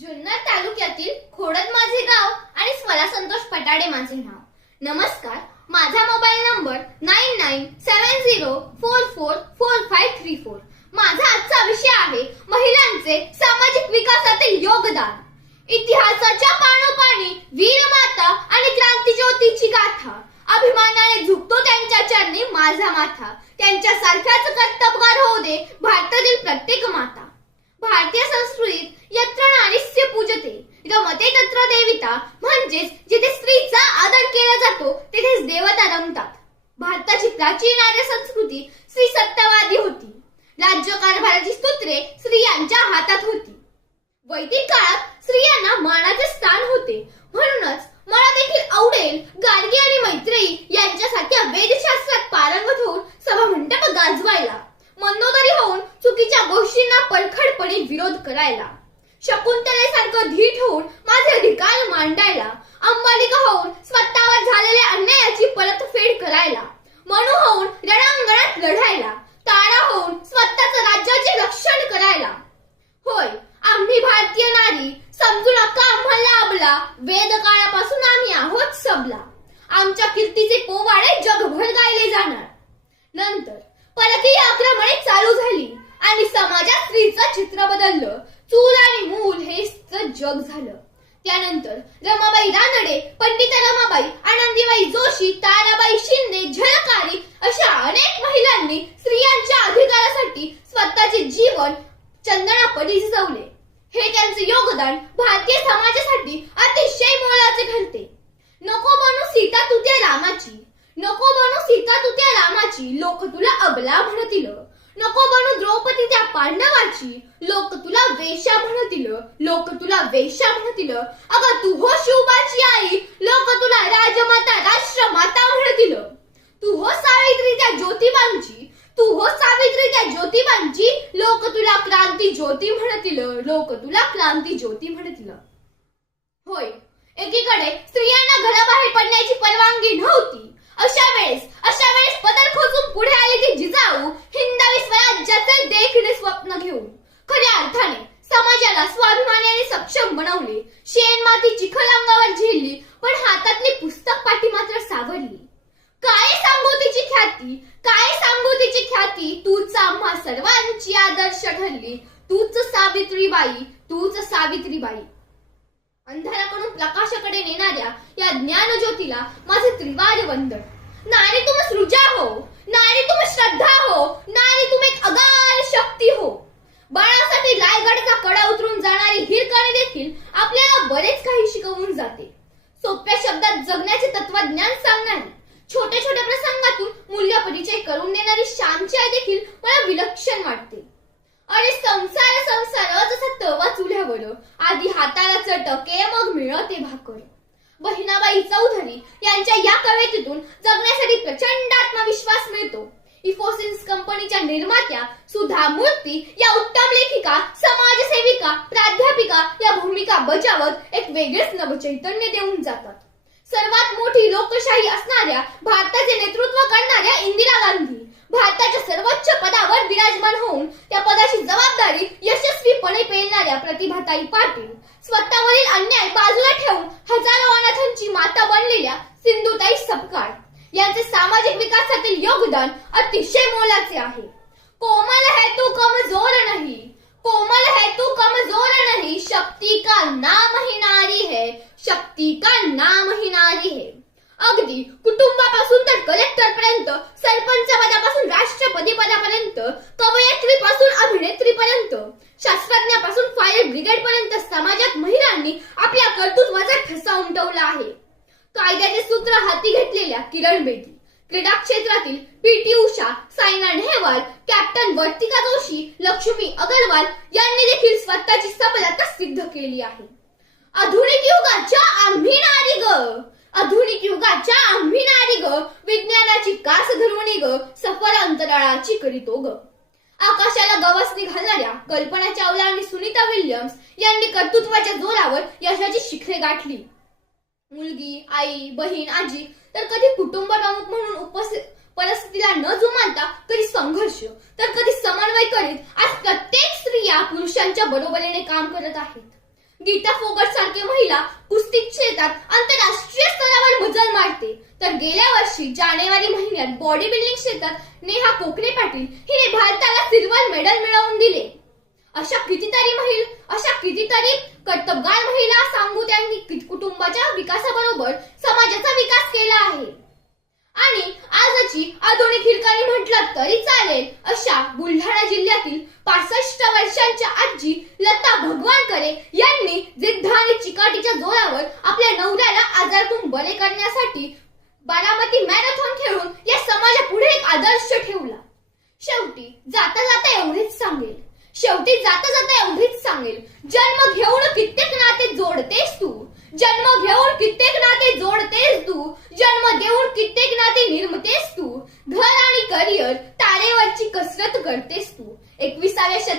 जुन्नर तालुक्यातील खोडद माझे गाव आणि स्वरा संतोष पटाडे माझे नाव. नमस्कार माझा mobile number nine nine seven zero four four four five three four. माझा आजचा विषय आहे महिलांचे सामाजिक विकासातील योगदान. इतिहासाच्या पाणोपाणी वीरमाता आणि क्रांतीज्योतीची गाथा. अभिमानाने झुकतो त्यांच्या चरणी माझा माथा. त्यांच्या सारख्याच कर्तबगार होऊ दे भारतातील प्रत्येक माता. भारतीय संस्कृतीत यत्र नारीस्य पूजते. रमते तत्र देविता म्हणजेच जिथे स्त्रीचा आदर केला जातो तिथेच देवता रमतात. भारताची प्राचीन आर्य संस्कृती स्त्री सत्तावादी होती. राज्यकारभाराची सूत्रे स्त्रियांच्या हातात होती. वैदिक काळात स्त्रियांना मानाचे स्थान होते. म्हणूनच मला देखील आवडेल गार्गी आणि मैत्रेयी यांच्यासारख्या वेदशास्त्रात पारंगत होऊन सभामंडप गाजवायला. मनोदरी विरोध करायला. शकुंतलेसारखं धीट होऊन माझे अधिकार मांडायला अंबालिका होऊन स्वतःवर झालेल्या अन्यायाची परतफेड करायला मनू होऊन रणांगणात लढायला तारा होऊन स्वतःच राज्याचे रक्षण करायला. होय आम्ही भारतीय नारी समजू नका आम्हाला अबला वेद काळापासून आम्ही आहोत सबला. आमच्या कीर्तीचे पोवाडे जगभर गायले जाणार. नंतर परकीय आक्रमणे चालू झाली. आणि समाजात स्त्रीचं चित्र बदललं. चूल आणि मूल हे जग झालं. त्यानंतर रमाबाई रानडे पंडिता रमाबाई आनंदीबाई जोशी ताराबाई शिंदे झळकारी अशा अनेक महिलांनी स्त्रियांच्या अधिकारासाठी स्वतःचे जीवन चंदनापडी झिजवले हे त्यांचे योगदान भारतीय समाजासाठी अतिशय मोलाचे ठरते. नको बनू सीता तुत्या रामाची. नको बनू सीता तुत्या रामाची. लोक तुला अबला म्हणतील. नको बनू द्रौपदी त्या पांडवाची. लोक तुला वेश्या म्हणतील लोक तुला वेश्या म्हणतील. अगं तू हो शिवबाची आई लोक तुला राजमाता राष्ट्रमाता म्हणतील. तू हो सावित्री त्या ज्योतिबांची तू हो सावित्री त्या ज्योतिबांची लोक तुला क्रांती ज्योती म्हणतील लोक तुला क्रांती ज्योती म्हणतील. होय एकीकडे स्त्रियांना घराबाहेर पडण्याची परवानगी नव्हती. अशा वेळेस अशा वेळेस पदर खोचून पुढे आले ते जिजाऊ हिंदवी सक्षम शेण माती चिखल अंगावर झेलली पण हातातली पुस्तक पाठी मात्र सावरली. काय सांगू तिची ख्याती? काय सांगू तिची ख्याती? तूच आम्हा सर्वांची आदर्श ठरली. तूच सावित्रीबाई तूच सावित्रीबाई. अंधाराकडून प्रकाशाकडे नेणाऱ्या या ज्ञान ज्योतीला माझे त्रिवार वंदन. नारी तुम सृजा हो नारी तुम श्रद्धा हो नारी तुम एक अगार शक्ती हो. बाळासाठी रायगडचा कडा उतरून जाणारी हिरकणी देखील आपल्याला बरेच काही शिकवून जाते. सोप्या शब्दात जगण्याचे तत्वज्ञान सांगणारी छोट्या छोट्या प्रसंगातून मूल्य परिचय करून देणारी श्यामची आई देखील मला विलक्षण वाटते. अरे संसार संसार जसा तवा चुल्यावर आधी हाताला चटके मग मिळते भाकर. बहिणाबाई चौधरी यांच्या या कवितेतून नवचैतन्य देऊन जातात. सर्वात मोठी लोकशाही असणाऱ्या भारताचे नेतृत्व करणाऱ्या इंदिरा गांधी. भारताच्या सर्वोच्च पदावर विराजमान होऊन त्या पदाची जबाबदारी यशस्वीपणे पेलणाऱ्या प्रतिभाताई पाटील. स्वतःवरील अन्याय बाजूला ठेवून हजारो अनाथांची माता बनलेल्या सिंधुताई सपकाळ. यांचे सामाजिक विकासातील योगदान अतिशय मोलाचे आहे कोमल है तू कमजोर नहीं कोमल है तू कमजोर नहीं शक्ति का नाम ही नारी है शक्ति का नाम ही नारी है अगदी कुटुंबापासून तर कलेक्टर पर्यंत सरपंच पदापासून राष्ट्रपती पदापर्यंत कवयित्रीपासून अभिनेत्रीपर्यंत शास्त्रज्ञापासून फायर ब्रिगेड पर्यंत समाजात महिलांनी महत्त्वाचा ठसा उमटवला आहे. कायद्याचे सूत्र हाती घेतलेल्या किरण बेदी क्रीडा क्षेत्रातील पीटी उषा सायना नेहवाल कॅप्टन वर्तिका जोशी लक्ष्मी अगरवाल यांनी देखील स्वतःची सबलता सिद्ध केली आहे. आधुनिक युगाच्या आम्ही नारी ग. आधुनिक युगाच्या आम्ही नारी ग. विज्ञानाची कास धरवणी ग. सफल अंतराळाची करीतो ग. आकाशाला गवस घालणाऱ्या कल्पना चावला आणि सुनीता विल्यम्स यांनी कर्तृत्वाच्या जोरावर यशाची शिखरे गाठली. मुलगी आई बहीण आजी तर कधी कुटुंब प्रमुख म्हणून उपस्थित परिस्थितीला न जुमानता कधी संघर्ष तर कधी समन्वय करीत आज प्रत्येक स्त्रिया पुरुषांच्या बरोबरीने काम करत आहेत. गीता फोगट सारखी महिला कुस्ती क्षेत्रात आंतरराष्ट्रीय स्तरावर मजल मारते तर गेल्या वर्षी जानेवारी महिन्यात बॉडी बिल्डिंग क्षेत्रात नेहा कोकणे पाटील हिने भारताला सिल्वर मेडल मिळवून दिले. अशा कितीतरी महिला अशा कितीतरी कर्तबगार महिला सांगू त्यांनी कुटुंबाच्या विकासाबरोबर समाजाचा विकास केला आहे. आणि आजची आधुनिक हिरकणी म्हटलं तरी चालेल अशा बुलढाणा जिल्ह्यातील पासष्ट वर्षांच्या आजी लता भगवानकरे यांनी जिद्द आणि चिकाटीच्या जोरावर आपल्या नवऱ्याला आजारातून बरे करण्यासाठी बारामती मॅरेथॉन खेळून या समाजापुढे एक आदर्श ठेवला. शेवटी जाता जाता एवढीच सांगेल. शेवटी जाता जाता एवढीच सांगेल. जन्म घेऊन कित्येक नाते जोडतेस तू. जन्म घेऊन कित्येक नाते जोडतेस तू. जन्म देऊन कित्येक नाते निर्मतेस तू. घर आणि करिअर तारेवरची कसरत करतेस तू. एकविसाव्या शतकात